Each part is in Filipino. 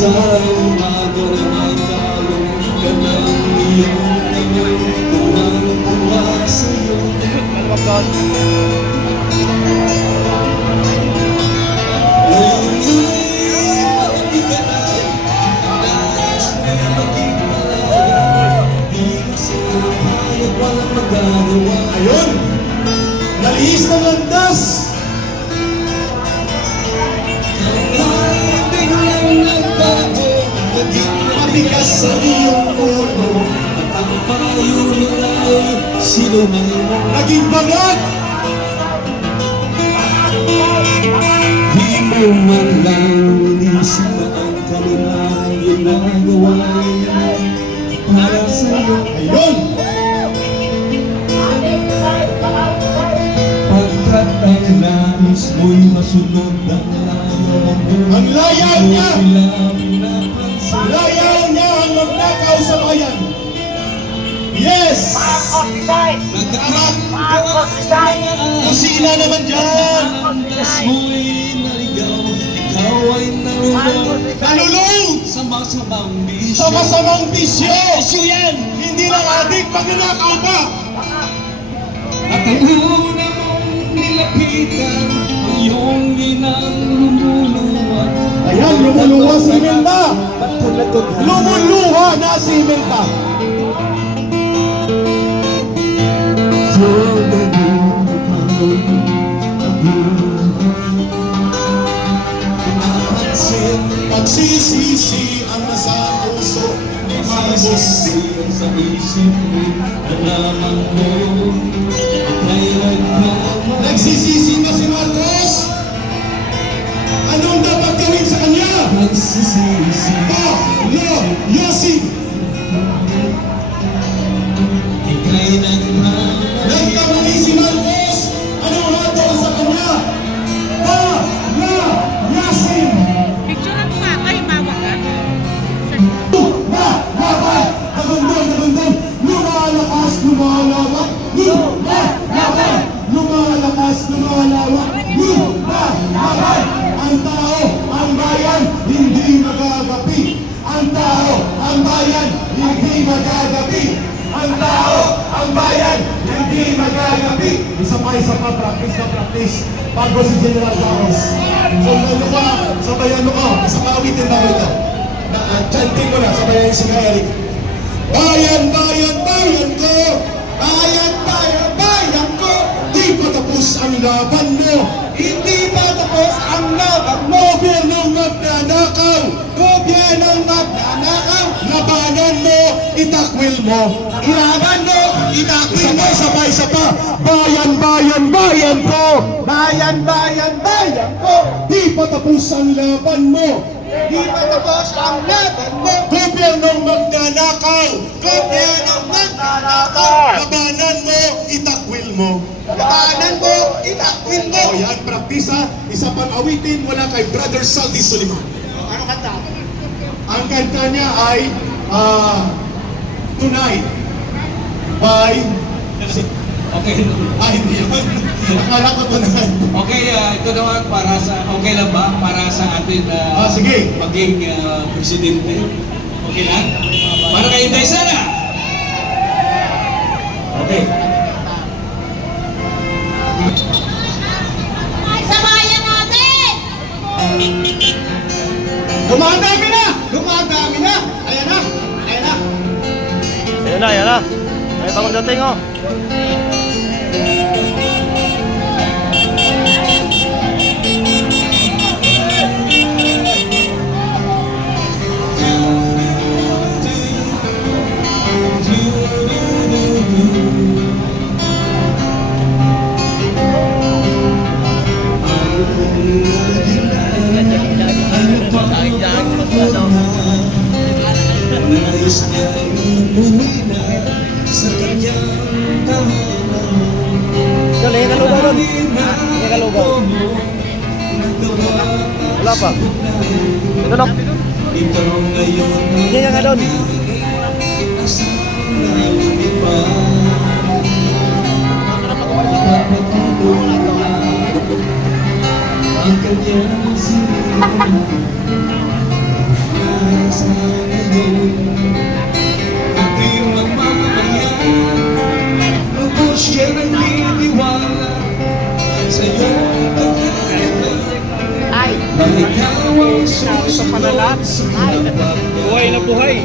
Sa umaga na may talong ka ng iyong naman, tuwang-tuwa sa'yo. Ayun! Nalihis ng landas! Matigas sa iyong ulo at ang payo nila ay sinumay mo. Naging bangat! Di mo man lang ulisip na ang kanilang ginagawa para sa'yo. Ayun! Pagkat ang nais mo'y masunod ang layo mo. Ang layaw niya! Napansin. Layaw niya ang magnakaw sa bayan! Yes! Kusina naman dyan! Andas mo'y naligaw, ikaw ay nalulong. Nalulong! Sa masamang bisyo. Sa masamang bisyo! Bisyo yan! Hindi lang adik, magnanakaw pa! At ang una mong nilapitan, ang iyong ginang lumuluwat. Ayan, lumuluha si Imelda! Lumuluha na si Imelda! Pagsisisi ang nasa puso ni Marcos. Sa isip mo, nalaman mo, ika'y nagkamali. Nagsisisi na si Marcos. Anong dapat gawin sa kanya? Nagsisisi. Yossi! Ika'y nagkamali. Nagkamali si Marcos. Anong hatol sa kanya? Yasin! Picturean mo nga kayo, mawag ka. Nagundol! Lumalakas, lumalawak! Lumalawak! Ang tao, ang bayan, hindi magagapi! Ang tao, ang bayan, hindi magagapi! Ang tao, ang bayan, hindi magagapi! Isa pa, practice. Bago si General Ramos. So, sabayan mo ko. Isa pa awitin na ito. Chanting mo na, sabayan si Eric. Bayan ko! Bayan ko! Di pa tapos ang laban mo! Hindi pa tapos ang laban mo! Gobyernong magnanakaw! Labanan mo, itakwil mo! Ilaban mo, itakwil mo! Isa pa! Bayan ko! Bayan ko! Di pa tapos ang laban mo! Di pa tapos ang laban mo! Gobyernong magnanakaw! Labanan mo, itakwil mo! O yan, practice ha! Isa pang awitin mula kay Brother Saldi Soliman. Ano kanta? Ang kanta niya ay Tonight by... Okay. Hindi yun. Akala ko Tonight. Okay, ito naman para sa, okay lang ba? Para sa atin Sige. maging presidente. Okay lang? Para kay Inday Sara. Okay. Sabayan natin! Dumadami na! Ayan na! Ayan na. Ay, bagong dating, oh. Nais niya'y umuwi na sa kanyang tahanan. Doon, yung kalugaw doon. Yung kalugaw. Wala pa. Ito lang. Ikaw ngayon Hindi nga doon. ang kanyang sinulan. ngayon hindi mamamayan. Lubos siya nagtitiwala sa iyong pagkakaiba. Na ikaw ang susunod sa harapan. Buhay na buhay.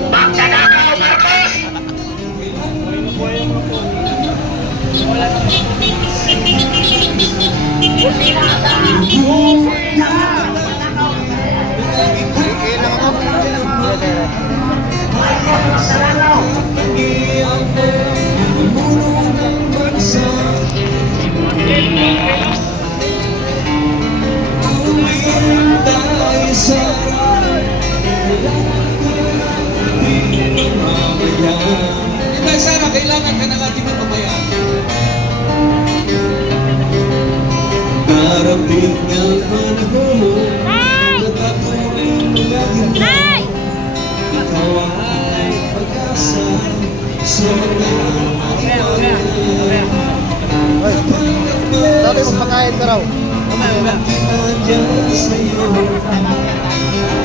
Dahil sana kailangan ka ng ating mamamayaan. Darating ang panahon na tatuloy mga hindi. Nay! Ikaw ang aking pag-asa sa mga Sabi mo pakain ka raw. nandiyan sa'yo.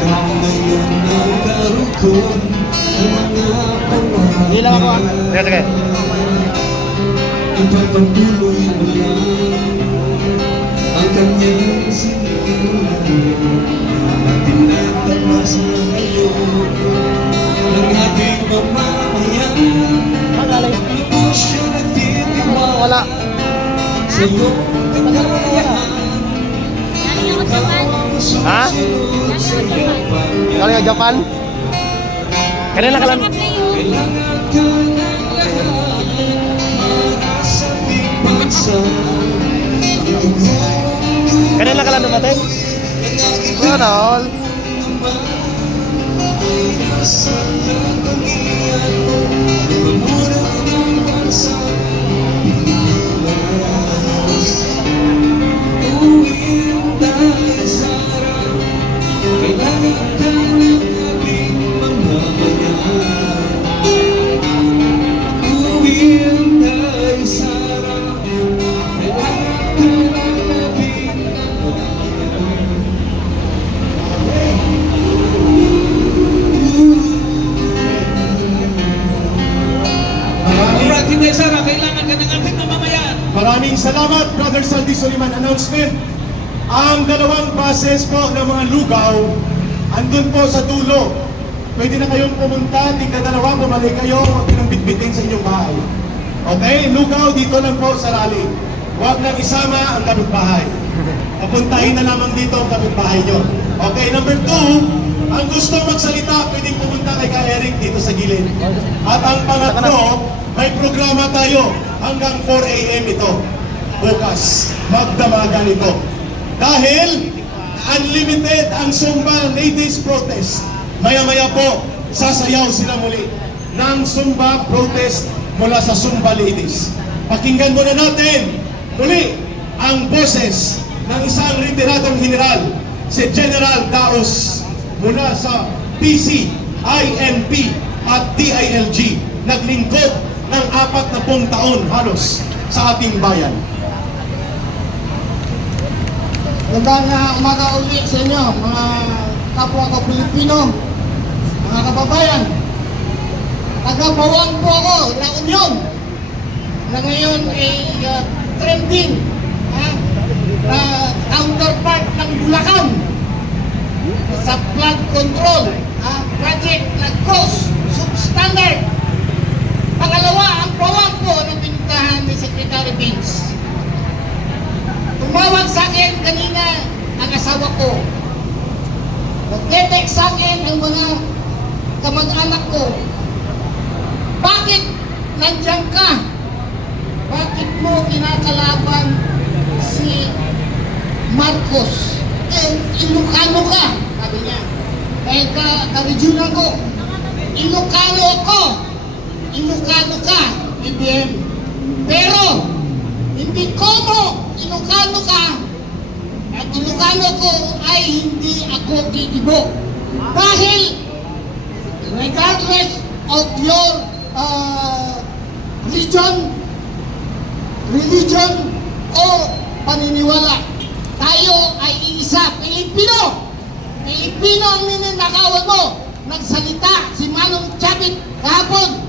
Ikaw ngayon ang karugtong ng mga panahon. Hindi lang ako ah. Sige, sige. Ipagpatuloy mo lang ang kanyang sinimulan at tinatapas na ngayon ng ating mamamayan. Magaling. Ito siya nagtitiwala Wala. sa iyong kakayahan. Galing ako sa man. Ha? Susunod sa iyong pagyaman. Galing ka Japan? Kanina ka lang. Nakaplay yun. Kailangan ka ng lahat para sa ating bansa. Kanina ka lang dumating? Ano all? Hindi, Sarah, kailangan ka ng ating mamamayan. Maraming salamat, Brother Sandy Soliman. Announcement. Ang dalawang buses po ng mga lugaw, andun po sa dulo. Pwede na kayong pumunta, tingnan dalawa, bumalik kayo, huwag nang bitbitin sa inyong bahay. Okay? Lugaw, dito lang po sa rally. Huwag nang isama ang kapitbahay. Papuntahin na lamang dito ang kapitbahay nyo. Okay, number 2, ang gusto magsalita, pwedeng pumunta kay Ka Eric dito sa gilid. At ang pangatlo, may programa tayo hanggang 4 a.m. ito. Bukas, magdamagan ito. Dahil unlimited ang Zumba Ladies Protest. Maya-maya po, sasayaw sila muli ng Zumba Protest mula sa Zumba Ladies. Pakinggan muna natin muli ang boses ng isang retiradong general, si General Daos mula sa PC, INP at DILG. Naglingkod ng 40 taon halos sa ating bayan. Magandang umaga ulit sa inyo, mga kapwa ko Pilipino, mga kababayan. Taga-Bawang po ako, La Union, na ngayon ay trending, na counterpart ng Bulacan sa flood control, project na cross, substandard. Pangalawa, ang Bawang po na pinuntahan ni Secretary Vince. Tumawag sa akin kanina ang asawa ko. Nag-text sa akin ang mga kamag-anak ko. Bakit nandiyan ka? Bakit mo kinakalaban si Marcos? Ilocano ka, sabi niya. Dahil ka-regional ko. Ilocano ako. Ilocano ka, BBM. Pero, hindi como Ilocano ka, at Ilocano ko ay hindi ako kikibo. Dahil, regardless of your religion o paniniwala, tayo ay iisa, Pilipino. Pilipino ang ninanakawan mo. nagsalita si Manong Chavit kahapon.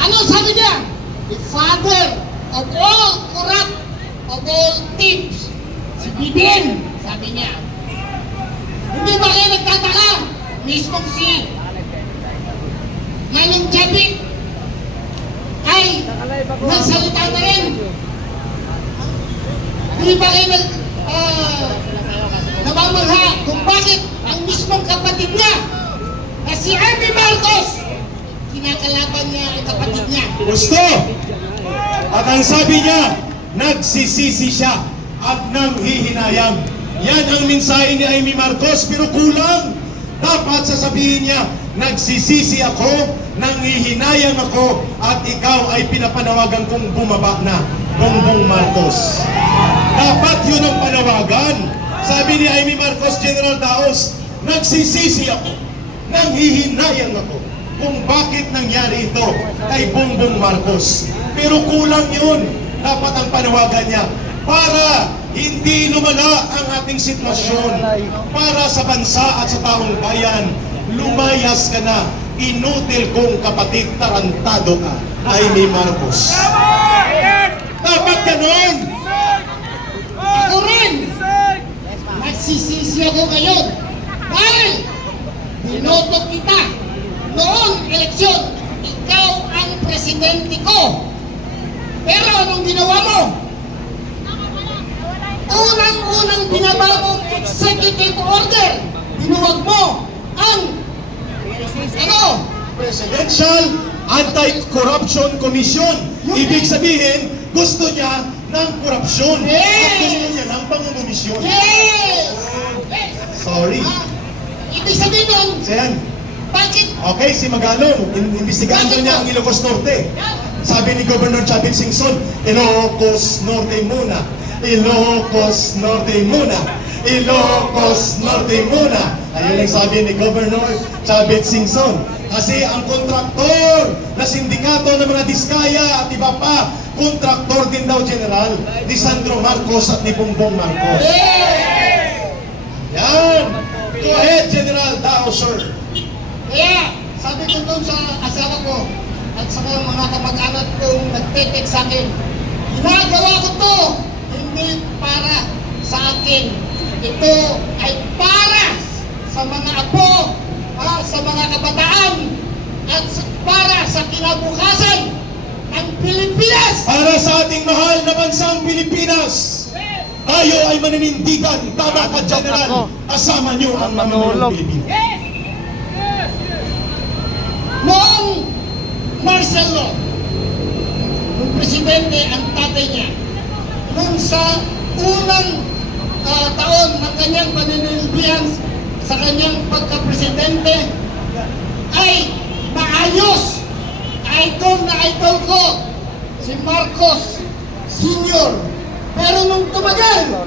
Ano sabi niya? The father of all corrupt, of all thieves. Si BBM, sabi niya. Hindi ba kayo nagtataka? Mismong si Manong Chavit ay nagsalita na rin. Hindi ba kayo namamangha kung bakit ang mismong kapatid niya na si Amy Marcos kinakalaban niya ang kapatid niya. Gusto! At ang sabi niya, nagsisisi siya at nanghihinayang. Yan ang mensahe ni Amy Marcos, pero kulang. Dapat sasabihin niya, nagsisisi ako, nanghihinayang ako, at ikaw ay pinapanawagan kong bumaba na, Bongbong Marcos. Dapat yun ang panawagan. Sabi ni Amy Marcos, General Daos, nagsisisi ako, nanghihinayang ako kung bakit nangyari ito kay Bongbong Marcos. Pero kulang yun. Dapat ang panawagan niya para hindi lumala ang ating sitwasyon, para sa bansa at sa taong bayan. Lumayas ka na, inutil kong kapatid, tarantado ka, Amy Marcos. Dapat ganon. Ako rin! Nagsisisi ako ngayon dahil binoto kita noong eleksyon. Ikaw ang presidente ko. Pero anong ginawa mo? Unang-unang binaba mong executive order. Binuwag mo ang Presidential Anti-Corruption Commission. Ibig sabihin, gusto niya ng korupsyon. Yes! At gusto niya ng pangungumisyon. Yes! Sorry. Ibig sabihin nun, Sen, bakit? okay, si Magalong, imbestigahan daw niya ang Ilocos Norte. Sabi ni Governor Chavit Singson, Ilocos Norte muna. Ilocos Norte muna. Ilocos Norte muna. Ayun ang sabi ni Governor Chavit Singson. Kasi ang kontraktor na sindikato ng mga Diskaya at iba pa, kontraktor din daw, General, ni Sandro Marcos at ni Bongbong Marcos. Yan. Go ahead, General Dao, sir. Kaya, sabi ko doon sa asawa ko at sa mga kamag-anak kong nagtetext sa akin, ginagawa ko to hindi para sa akin. Ito ay para sa mga apo, sa mga kabataan, at para sa kinabukasan ng Pilipinas. Para sa ating mahal na bansang Pilipinas, tayo ay maninindigan. Tama ka, General. Kasama niyo ang mga Manulog. Pilipino. Noong Marcelo, nung presidente ang tatay niya, nung sa unang taon ng kanyang paninilbihan sa kanyang pagka-presidente, ay maayos. Idol na idol ko, si Marcos Sr. Pero nung tumagal,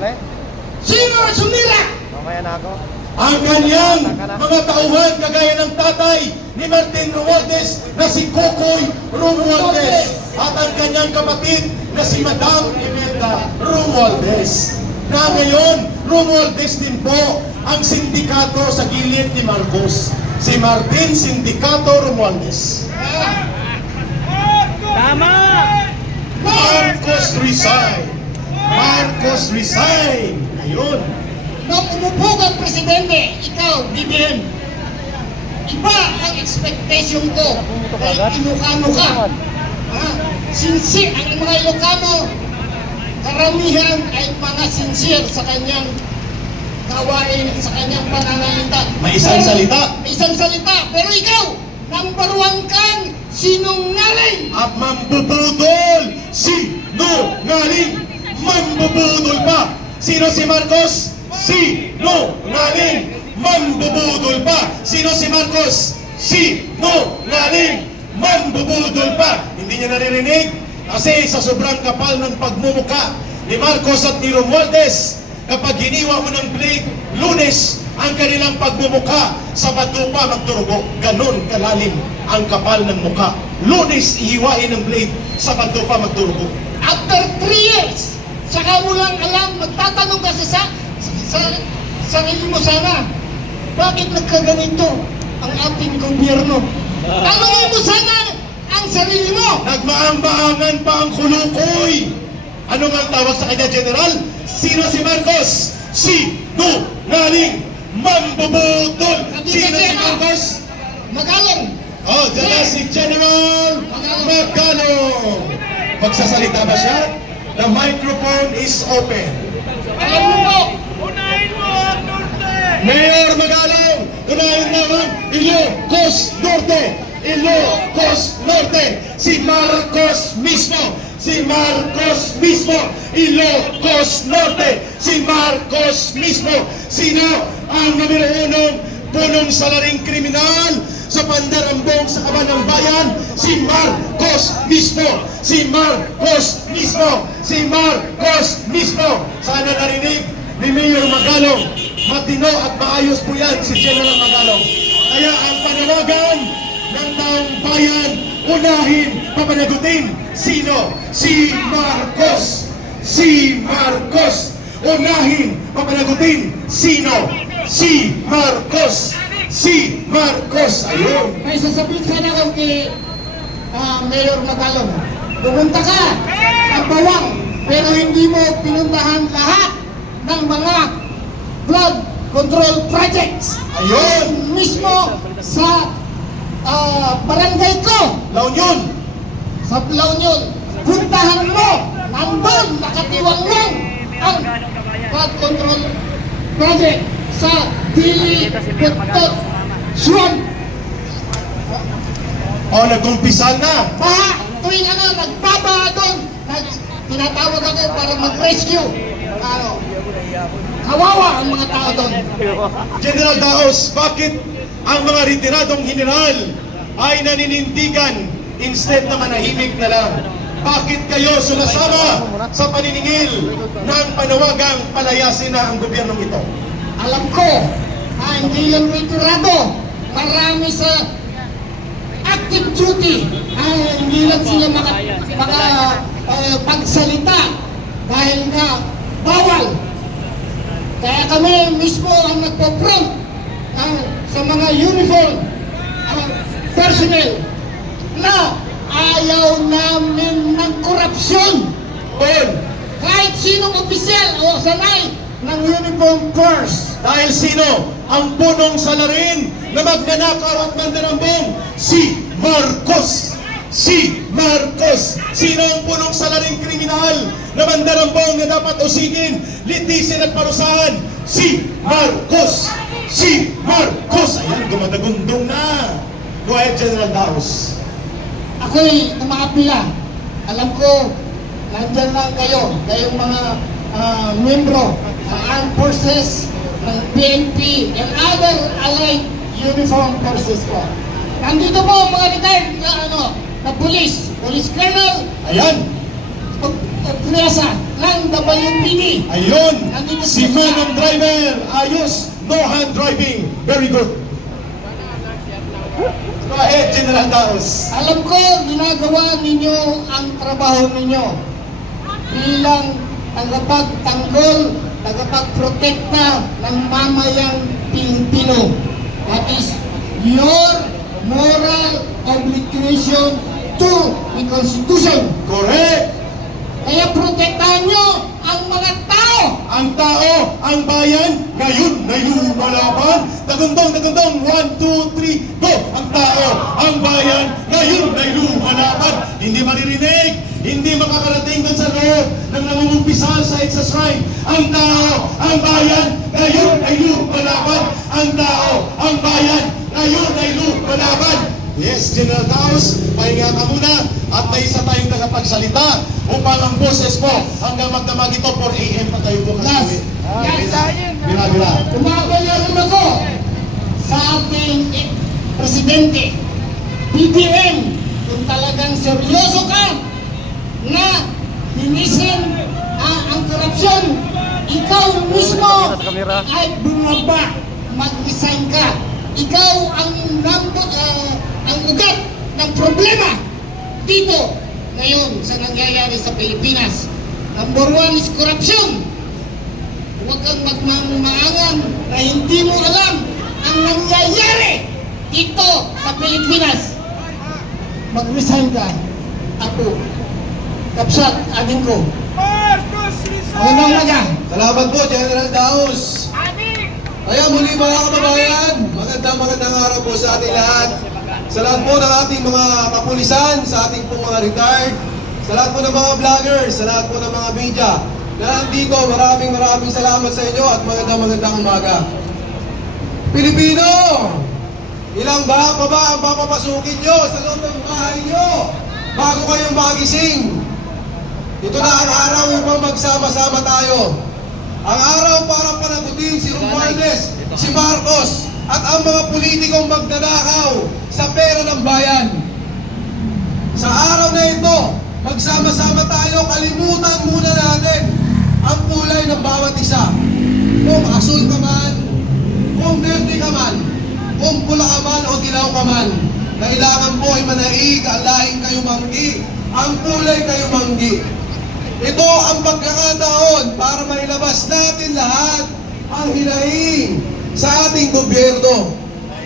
sino ang sumira? Mamaya na ako. Ang kanyang mga tauhan, kagaya ng tatay ni Martin Romualdez na si Kokoy Romualdez at ang kanyang kapatid na si Madam Imelda Romualdez. Na ngayon, Romualdez din po ang sindikato sa gilid ni Marcos. Si Martin Sindikato Romualdez. Tama! Marcos resign! Marcos resign! Ayun. Nung umupo kang presidente, ikaw, BBM, iba ang expectation ko. Dahil Ilocano ka. Sincere, ang mga Ilocano, karamihan ay mga sincere sa kanyang gawain, sa kanyang pananalita. May isang salita. May isang salita. Pero ikaw, number one kang sinungaling. At mambubudol! Sinungaling! Mambubudol pa! Sino si Marcos? Sinungaling! Mambubudol pa! Sino si Marcos? Sinungaling! Mambubudol pa! Hindi niya naririnig? Kasi sa sobrang kapal ng pagmumuka ni Marcos at ni Romualdez, kapag hiniwa mo ng blade, Lunes, ang kanilang pagmumuka, Sabado pa magturugo. Ganon kalalim ang kapal ng muka. Lunes, ihiwain ng blade, Sabado pa magturugo. After 3 years, saka mo lang alam, magtatanong kasi sa sarili mo sana, bakit nagkaganito ang ating gobyerno? Tanungin mo sana ang sarili mo. Nagmaang-maangan pa ang kulukoy. Ano nga ang tawag sa kanya, General? Sino si Marcos? Sinungaling, mambubutol. Sino si Marcos? Magalong. Oh, dyan na si General Magalong. Magsasalita ba siya? The microphone is open. Alam mo po, Mayor Magalong, unahin naman Ilocos Norte. Ilocos Norte. Si Marcos mismo. Si Marcos mismo. Ilocos Norte. Si Marcos mismo. Sino ang numero unong punong salaring kriminal sa Pandarambong sa Kaban ng Bayan? Si Marcos mismo. Si Marcos mismo. Si Marcos mismo. Sana narinig ni Mayor Magalong. Matino at maayos po yan si General Magalong. Kaya ang panawagan ng taong bayan, unahin, papanagutin. Sino? Si Marcos. Si Marcos. Unahin, papanagutin. Sino? Si Marcos. Si Marcos. Ayun. may sasabihin sana ako kay Mayor Magalong. Pumunta ka ng Bawang, pero hindi mo pinuntahan lahat ng mga flood control projects. Ayun. Mismo sa barangay ko, La Union. sa La Union. Puntahan mo, nandun, nakatiwang lang ang flood control project sa Dili Putot Swamp. O, nagkumpisal na. Baha, tuwing nagbabaha doon, tinatawag ako para mag-rescue. Kawawa ang mga tao doon. General Daos, bakit ang mga retiradong general ay naninindigan instead na manahimik na lang? Bakit kayo sumasama sa paniningil ng panawagang palayasin na ang gobyernong ito? Alam ko, hindi lang retirado, marami sa active duty, hindi lang sila pagsalita dahil nga bawal. Kaya kami mismo ang nagpo-front sa mga uniform personnel na ayaw namin ng korupsyon. Kahit sinong opisyal o sanay ng uniform force. Dahil sino ang punong salarin na magnanakaw at mandarambong? Si Marcos! Si Marcos! Sino ang punong salaring kriminal na mandarambong na dapat usigin, litisin at parusahan? Si Marcos! Si Marcos! Ayan, gumadagundong na! Go ahead, General Daos. Ako'y umaapila. Alam ko, nandyan lang kayong mga membro ng armed forces, ng PNP, and other allied uniform forces po. Nandito po mga retired na police colonel, Ayan! Priasa ng WPD. Ayun! Nandito Si sila. Manong Driver! Ayos! No hand driving! Very good! Go ahead, General Daos. Alam ko, ginagawa ninyo ang trabaho ninyo bilang tagapagtanggol, tagapagprotekta ng mamayang Pilipino. That is your moral obligation to the Constitution. Correct! Kaya protektahan nyo ang mga tao. Ang tao, ang bayan, ngayon na lumalaban. Tagundong, 1, 2, 3, go! Ang tao, ang bayan, ngayon na lumalaban. Hindi maririnig, hindi makakarating doon sa loob ng namumumpisal sa exercise. Ang tao, ang bayan, ngayon ay lumalaban. Ang tao, ang bayan, ngayon ay lumalaban. Yes, General Daos, pahinga ka muna at may isa tayong tagapagsalita upang ang boses mo hanggang magdamag ito 4 AM pa tayo bukas. Yes. Bila. Umapayaran ako sa ating presidente, BBM, kung talagang seryoso ka na linisin ang korupsyon, ikaw mismo ay bumaba, mag-resign ka. Ikaw ang ugat ng problema dito ngayon sa nangyayari sa Pilipinas. Number 1 is corruption. Huwag kang magmamaangan na hindi mo alam ang dito sa Pilipinas, mag-resign ka. Ako, kapsat, adin ko. Magandang umaga. Salamat po, General Daos. Kaya muli mga kababayan, magandang araw po sa ating lahat. Sa lahat po ng ating mga kapulisan, sa ating pong mga retired, sa lahat po ng mga vloggers, sa lahat po ng mga media na nandito, maraming salamat sa inyo at magandang umaga. Pilipino! Ilang ba pa ba ang papapasukin nyo sa loob ng bahay nyo bago kayong magising? Ito na ang araw upang magsama-sama tayo. Ang araw para panagutin si Romualdez, si Marcos, at ang mga politikong magnanakaw sa pera ng bayan. Sa araw na ito, magsama-sama tayo, kalimutan muna natin ang kulay ng bawat isa. Kung asul ka man, kung verde ka man, kung pula ka man o dilaw ka man, kailangan po ay manaig, ang lahing kayo manggi, ang kulay kayo manggi. Ito ang pagkakataon para mailabas natin lahat ang hinaing sa ating gobyerno.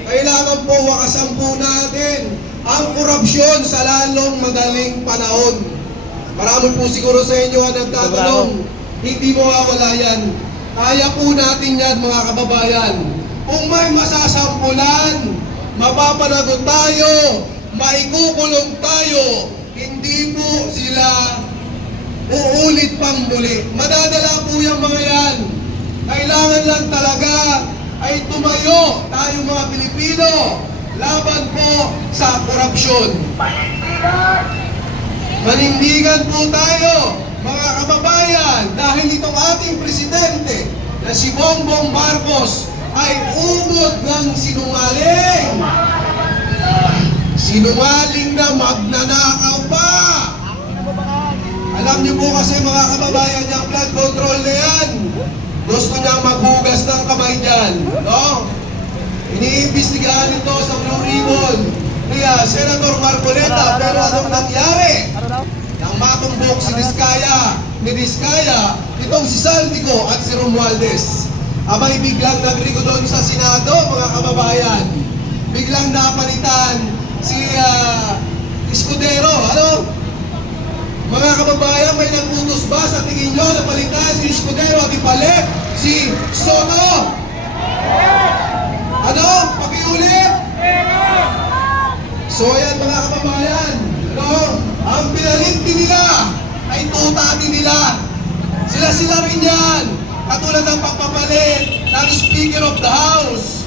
Kailangan po wakasan po natin ang korupsyon sa lalong madaling panahon. Marami po siguro sa inyo ang nagtatanong, hindi mawawala yan. Kaya po natin yan mga kababayan. Kung may masasampulan, mapapanagot tayo, maikukulong tayo, hindi po sila uulit pang muli. Madadala po yung mga yan. Kailangan lang talaga ay tumayo tayo mga Pilipino laban po sa korupsyon. Manindigan po tayo mga kababayan dahil itong ating presidente na si Bongbong Marcos ay umod ng sinungaling. Sinungaling na magnanakaw pa. Alam niyo po kasi mga kababayan, yung flood control na yan, gusto niyang maghugas ng kamay dyan, no? Iniimbestigahan ito sa Blue Ribbon ni Senator Marcoleta, pero anong nangyari? Nang matumbok si Diskaya, itong si Saldico at si Romualdez, abay biglang nagrigo doon sa Senado, mga kababayan. Biglang napalitan si Escudero, ano? Mga kababayan, may nagputos ba sa tingin nyo na palitan si Escudero at ipalit si Soto? Ano? Pakiulit? So yan mga kababayan, no? Ang pinalit nila ay tutati nila. Sila rin yan. Katulad ng pagpapalit ng Speaker of the House.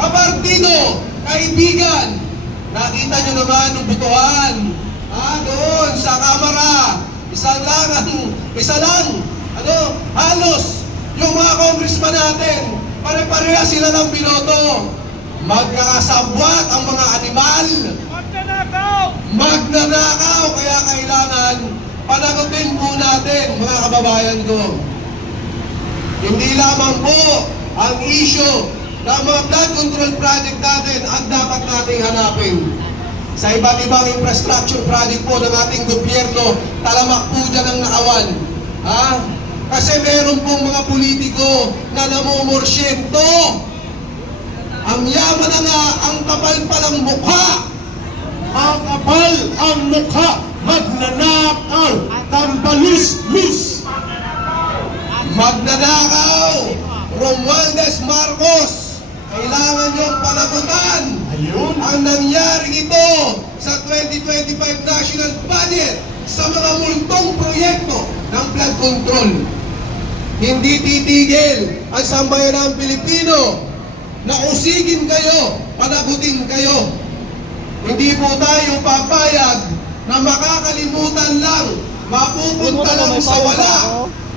Kapartido, kaibigan. Nakita nyo naman ng butuhan. Doon sa Kamara, isa lang, halos yung mga congressman natin, pare-pareha sila ng binoto. Magkakasabwat ang mga animal. Magnanakaw! Kaya kailangan panagutin po natin, mga kababayan ko. Hindi lamang po ang issue ng mga flood control project natin ang dapat nating hanapin. Sa iba't ibang infrastructure project po ng ating gobyerno, talamak po dyan ang nakawan. Kasi meron pong mga politiko na namumorsyento. Ang yaman na nga, ang kapal palang mukha. Ang kapal ang mukha, magnanakaw, tambalis-lis. Magnanakaw, Romualdez Marcos, kailangan niyong panagutan ang nangyari ito sa 2025 National Budget sa mga multong proyekto ng flood control. Hindi titigil ang sambayanang Pilipino na usigin kayo, panagutin kayo. Hindi po tayo papayag na makakalimutan lang, mapupunta lang sa wala.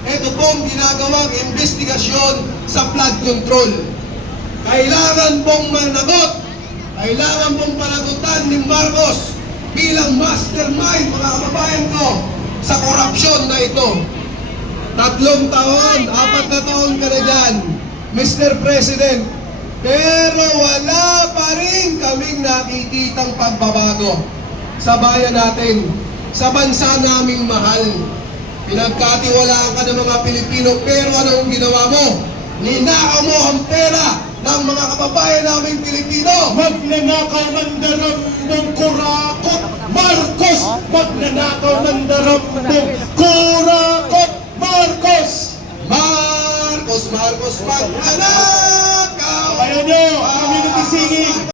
Ito pong ginagawang investigasyon sa flood control. Kailangan pong managot, kailangan pong panagutan ni Marcos bilang mastermind, mga kababayan ko, sa korupsyon na ito. 3 taon, 4 na taon ka na dyan, Mr. President. Pero wala pa rin kaming nakikitang pagbabago sa bayan natin, sa bansa naming mahal. Pinagkatiwalaan ka ng mga Pilipino, pero anong ginawa mo? Ninakaw mo ang pera ng mga kababayan naming Pilipino. mandarambong kurakot. Marcos, magnanakaw mandarambong kurakot. Marcos! Marcos, Marcos, magnanakaw. Ayaw nyo, kami nagisingin.